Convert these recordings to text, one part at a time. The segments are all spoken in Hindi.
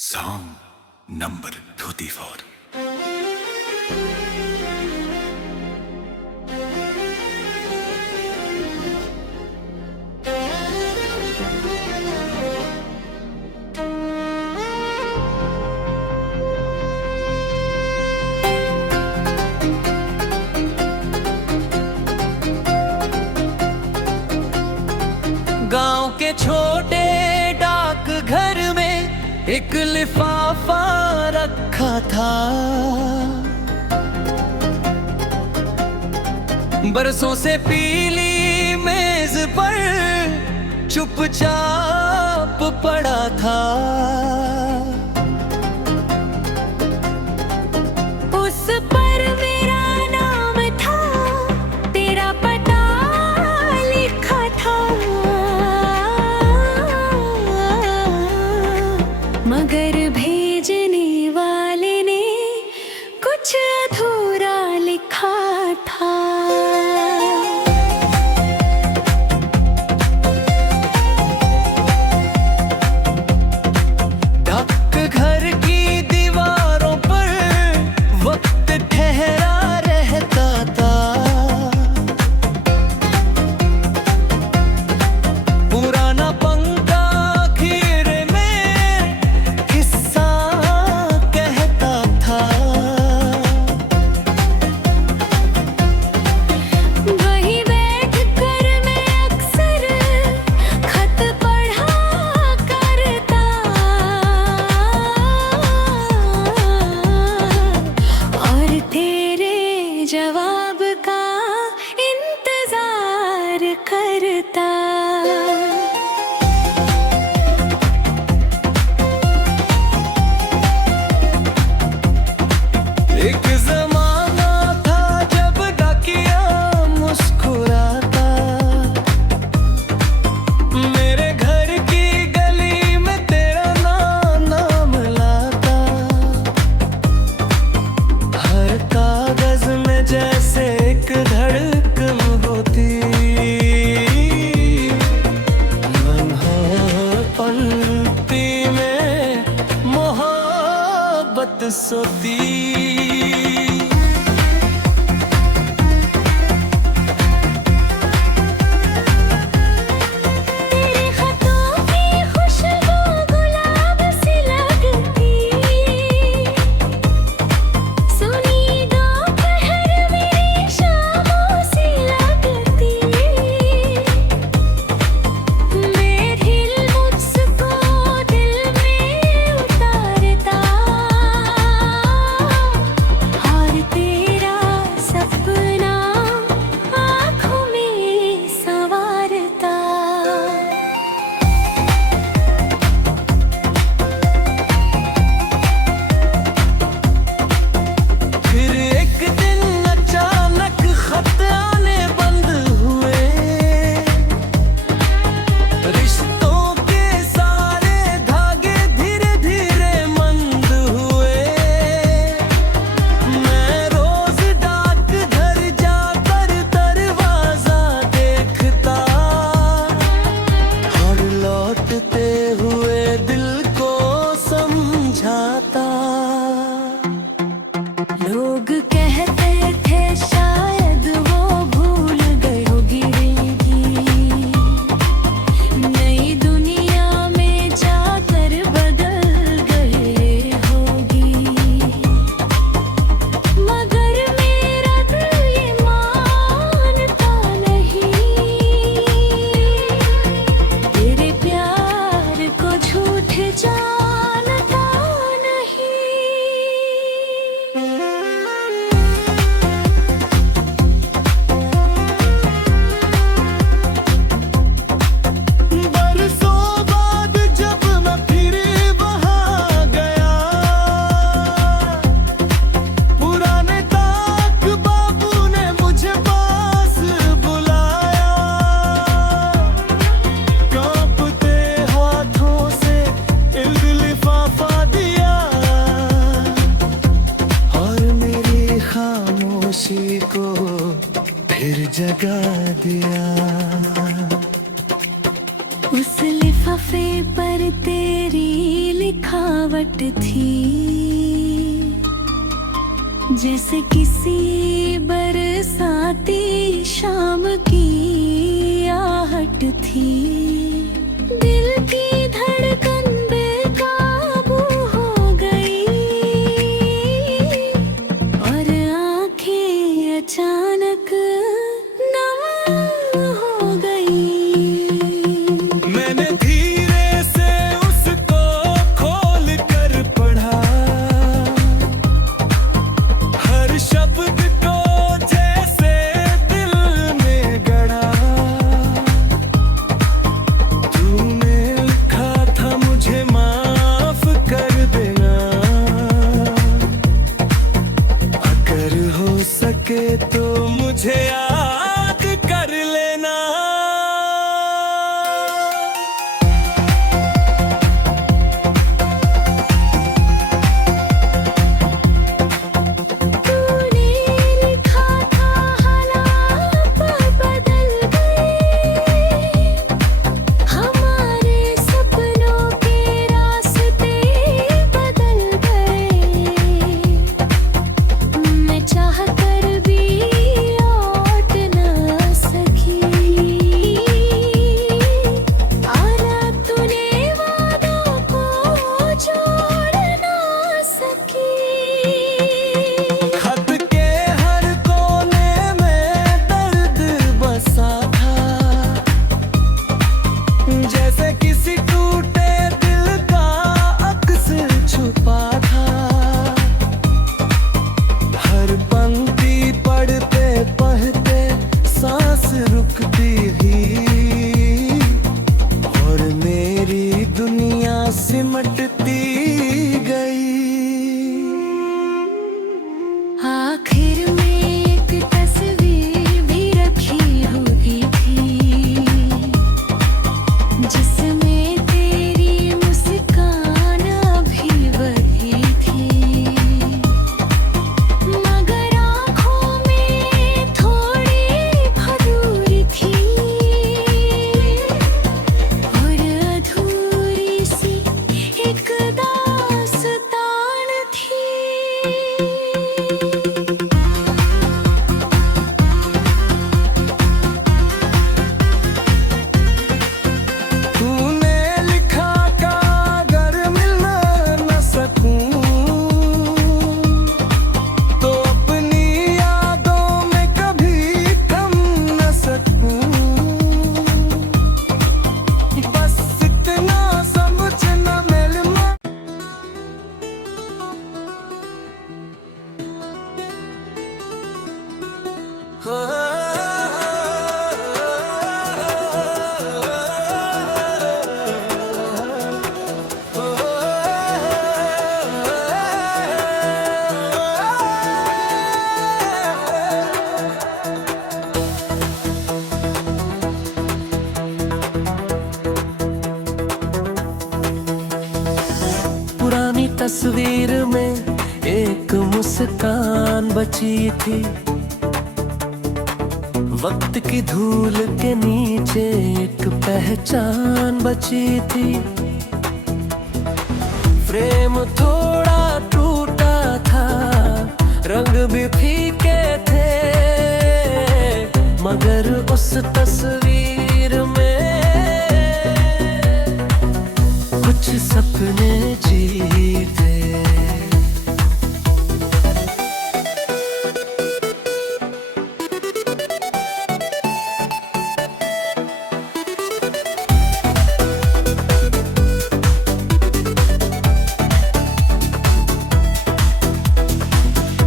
Song number 24. गांव के छोटे डाक घर में एक लिफाफा रखा था। बरसों से पीली मेज पर चुपचाप पड़ा था। उस पर मेरा नाम था, तेरा पता लिखा था, मगर भेजने वाले ने कुछ अधूरा लिखा था। डाक घर की दीवारों पर वक्त ठहरा रहता था। पुराना पंखा आखिर में किस्सा कहता था। वही बैठ कर मैं अक्सर खत पढ़ा करता, और तेरे जवाब का इंतजार करता। एक ज़माना था जब डाकिया मुस्कुराता, मेरे घर की गली में तेरा नाम लाता। हर कागज में जैसे एक धड़कन होती, मन हर पंक्ति में मोहब्बत सोती। तेरे खतों की खुशबू गुलाब सी लगती, सुनी दोपहर मेरी शामों सी लगती। बेदिल मुझको दिल में उतारता, और तेरा सपना आँखों में संवारता। फिर एक दिन अचानक खत आने बंद हुए, रिश्तों के सारे धागे धीरे धीरे मंद हुए। मैं रोज डाक घर जाकर दरवाजा देखता, और लौटते हुए दिल को समझाता। लोग कहते थे शायद वो भूल गए होगी रेगी, नई दुनिया में जाकर बदल गए होगी। मगर मेरा दिल ये मानता नहीं, तेरे प्यार को झूठ जानता नहीं। बरसों बाद जब मैं फिर वहाँ गया, पुराने डाक बाबू ने मुझे पास बुलाया। कांपते हाथों से इल्द लिखावट थी, जैसे किसी बरसाती शाम की आहट थी। दिल की धड़कन बेकाबू हो गई और आंखें अचानक नम हो गई। मैंने धीरे से उसको खोल कर पढ़ा, हर शब्द को जैसे दिल में गढ़ा। तूने लिखा था मुझे माफ कर देना, अगर हो सके तो मुझे याद कर लेना। तूने लिखा था हालात बदल गए, हमारे सपनों के रास्ते बदल गए। मैं चाह कर भी लौट न सकी, और तूने वादों को जोड़ न सकी। खत के हर कोने में दर्द बसा था, जैसे किसी टूटे दिल का अक्स छुपा था। हर पंक्ति पढ़ते पढ़ते सांस रुकती थी और मेरी दुनिया सिमटती गई। आखिर में एक तस्वीर भी रखी हुई थी, जिसमें तेरी मुस्कान अभी वही थी, मगर आँखों में थोड़ी भदूरी थी और अधूरी सी एक दास्तान थी। तूने लिखा का अगर मिल न सकूं तो अपनी यादों में कभी थम न सकूं। बस इतना समझना मेरे मन। पुरानी तस्वीर में एक मुस्कान बची थी, वक्त की धूल के नीचे एक पहचान बची थी। फ्रेम थोड़ा टूटा था, रंग भी फीके थे, मगर उस तस्वीर में कुछ सपने जीते।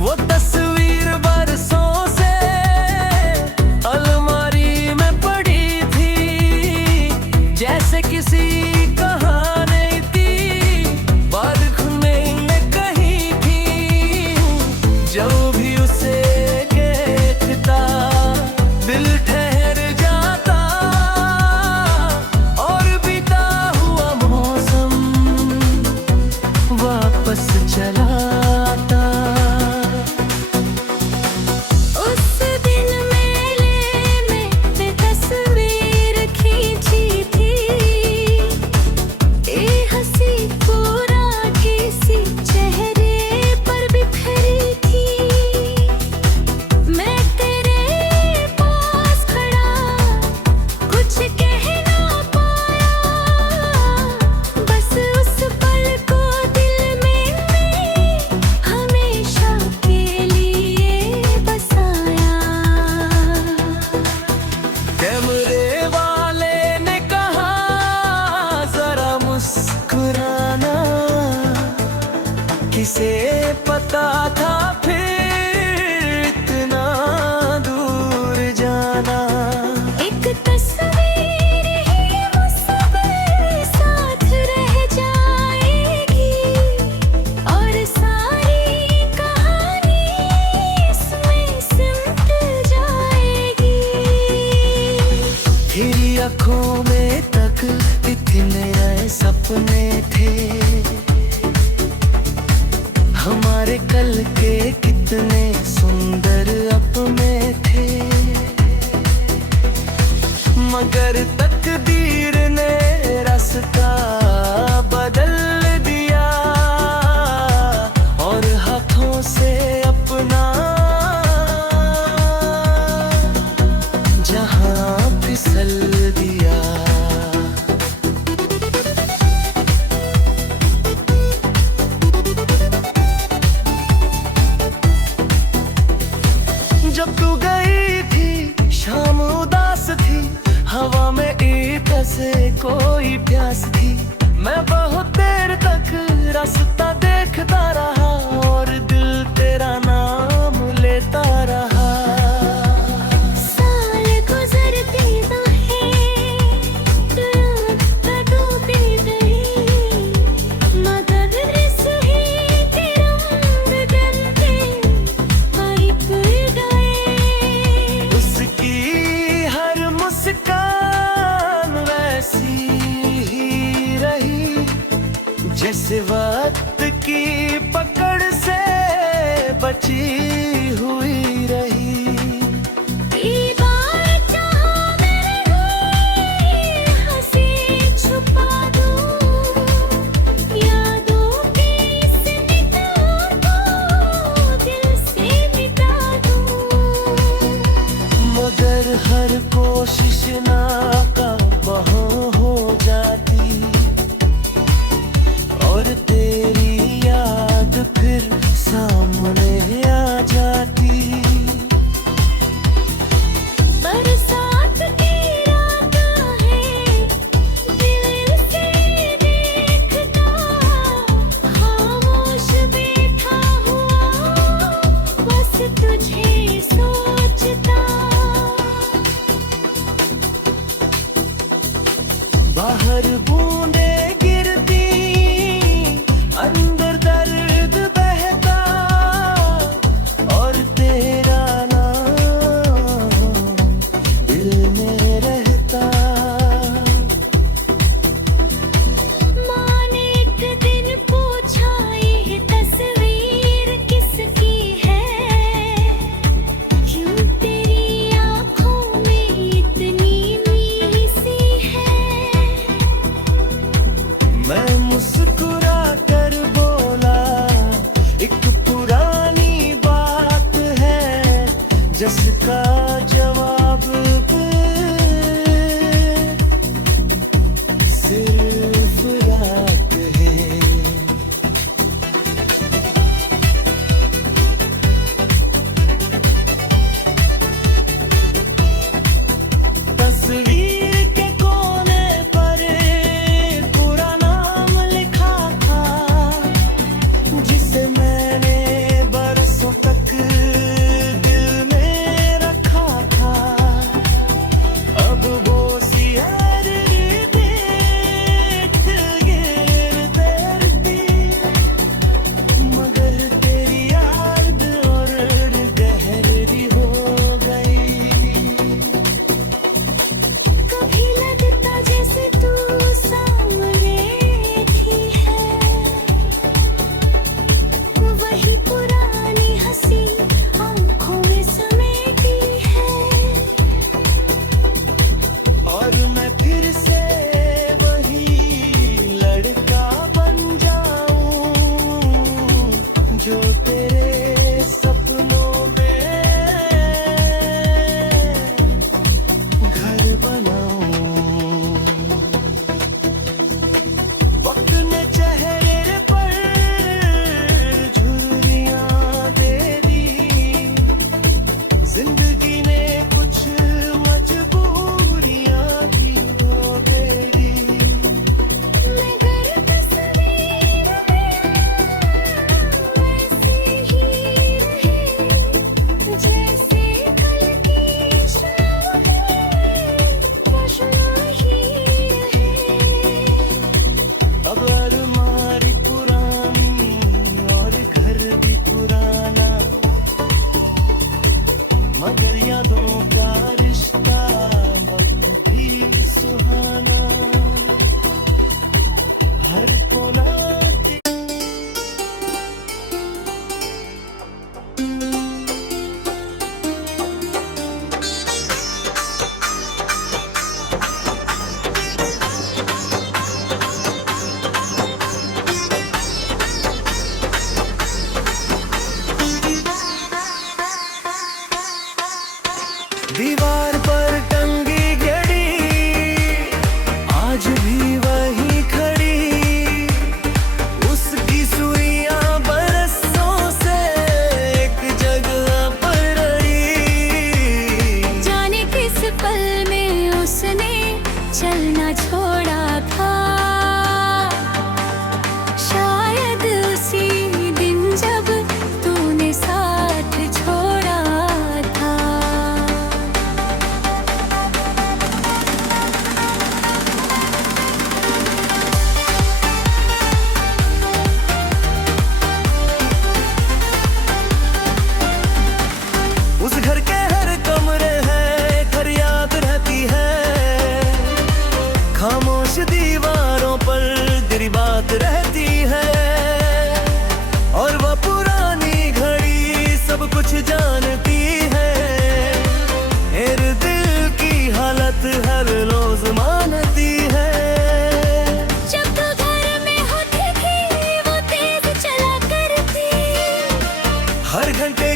वो तस्वीर बरसों से अलमारी में पड़ी थी, जैसे किसी कहानी थी। बाद किसे पता था फिर इतना दूर जाना। एक तस्वीर ही मुसब्बिर साथ रह जाएगी और सारी कहानी इसमें सिमट जाएगी। तेरी आँखों में तक इतने सपने थे, हमारे कल के कितने सुंदर अपने थे, मगर तकदीर ने रास्ता बदल दिया और हाथों से अपना जहां फिसल दिया। जब तू गई थी शाम उदास थी, हवा में ईद से कोई प्यास थी। मैं बहुत देर तक रास्ता देखता रहा और दिल तेरा नाम लेता रहा। साल गुजरते कटोती गई, मगर इस ही तिरंग डंडे पाइप गए। उसकी हर मुस्कान वैसी ही रही, जैसे वक्त की पकड़ से बची हुई रही। बार चाहा मेरे रोए हंसी छुपा दूं, यादों की इस निगाह को दिल से मिटा दूं। मगर हर कोशिश नाकाम हो जाती और तेरी याद फिर सामने आ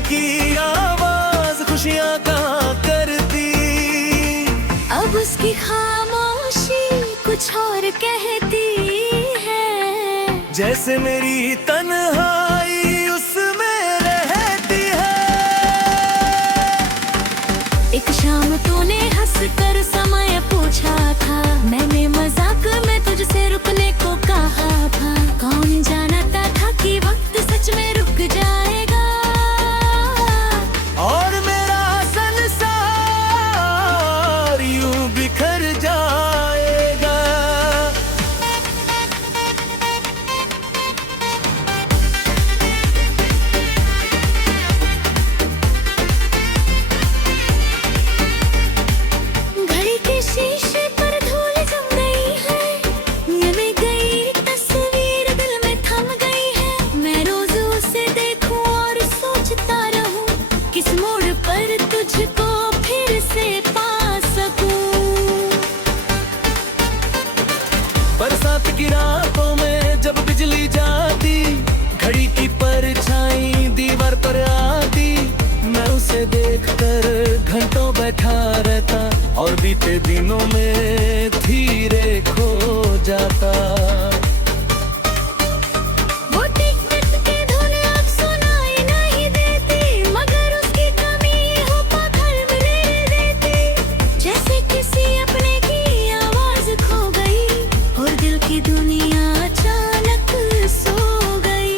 की आवाज खुशियाँ कहाँ करती। अब उसकी खामोशी कुछ और कहती है, जैसे मेरी तन्हाई उसमें रहती है। एक शाम तूने हंस कर समय पूछा था, मैंने मजाक में तुझसे रुकने को कहा था। कौन जानता था कि वक्त सच में रुक जाएगा, और मेरा संसार यूं बिखर जाएगा। घड़ी के शीशे पर धूल जम गई है, ये गई तस्वीर दिल में थम गई है। मैं रोज उसे देखूं और सोचता रहूं, किस मोड़ पर तुझको फिर से पा सकूं। बरसात की रातों में जब बिजली जाती, घड़ी की परछाई दीवार पर आती। मैं उसे देखकर घंटों बैठा रहता, और बीते दिनों में धीरे खो जाता। वो टिक-टिक की धुन अब सुनाई नहीं देती, मगर उसकी कमी हो पाखर में देती। जैसे किसी अपने की आवाज खो गई, और दिल की दुनिया अचानक सो गई।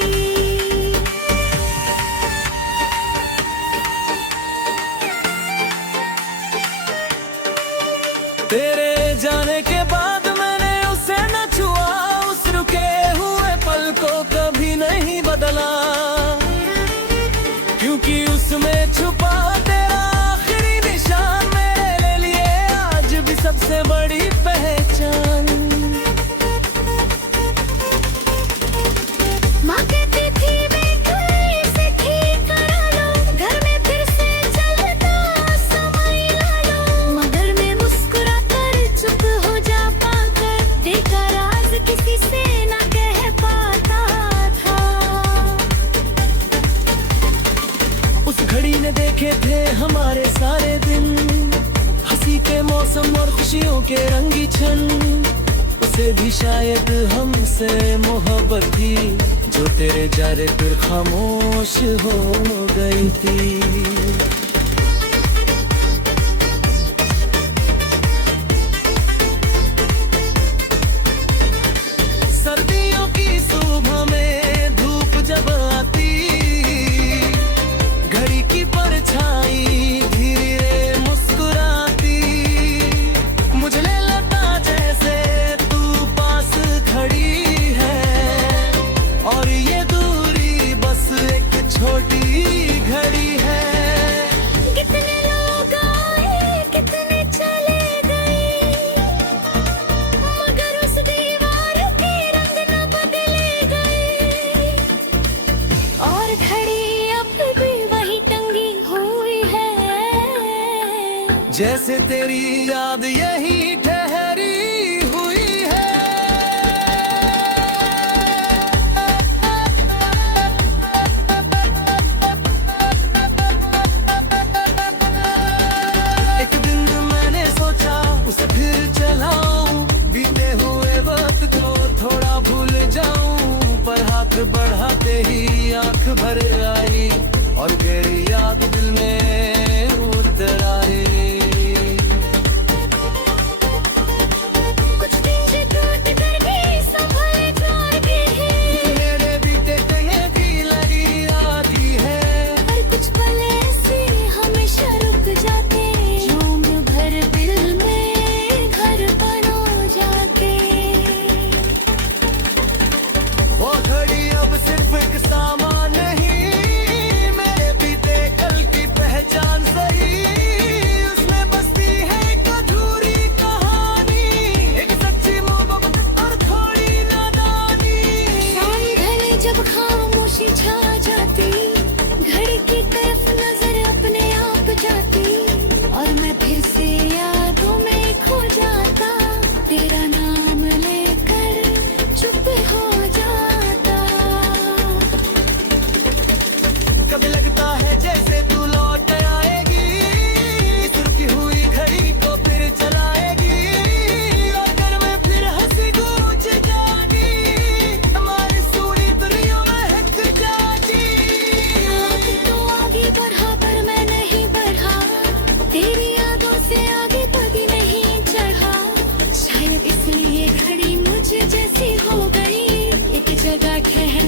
तेरे जाने के बाद मैंने उसे न छुआ, उस रुके हुए पल को कभी नहीं बदला। क्योंकि उसमें छुपा तेरा आखिरी निशान, मेरे लिए आज भी सबसे बड़ी पहचान। माँ कहती थी बेटा इसे ठीक करा लो, घर में फिर से चलता समय ला लो। मगर मैं मुस्कुराकर चुप हो जा पाकर, देखा राज किसी से ना कह पाता था। उस घड़ी ने देखे थे हमारे सारे दिन, हंसी के मौसम और खुशियों के रंगी क्षण। उसे भी शायद हमसे मोहब्बत थी, जो तेरे जारे पर खामोश हो गई थी। सर्दियों की सुबह में धूप जब आती, घड़ी की परछाई धीरे मुस्कुराती। मुझे लगता जैसे तू पास खड़ी है, और ये दूरी बस एक छोटी घड़ी है। कितने लोग आए कितने चले गए, मगर उस दीवार के रंग न बदले गए। और घड़ी अब भी वही टंगी हुई है, जैसे तेरी याद यही ठहरी हुई है। एक दिन मैंने सोचा उसे फिर चलाऊं, बीते हुए वक्त को थोड़ा भूल जाऊं। पर हाथ बढ़ाते ही आंख भर आई, और तेरी याद दिल में उतर आई। कुछ दिन से टूट कर भी संभले प्यार भी है, मेरे बीते कहीं भी लगी आती है। और कुछ पल ऐसे हमेशा रुक जाते, झूम भर दिल में घर बनो जाके। वो घड़ी अब सिर्फ एक सामान नहीं, मेरे बीते कल की पहचान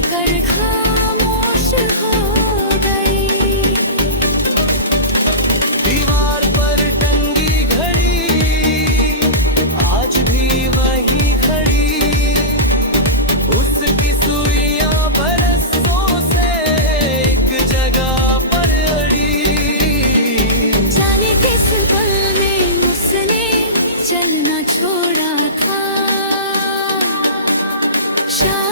कर खामोश हो गई। दीवार पर टंगी घड़ी आज भी वही खड़ी, उसकी सुइयां बरसों से एक जगह पर अड़ी। जाने किस पल में उसने चलना छोड़ा था, शायद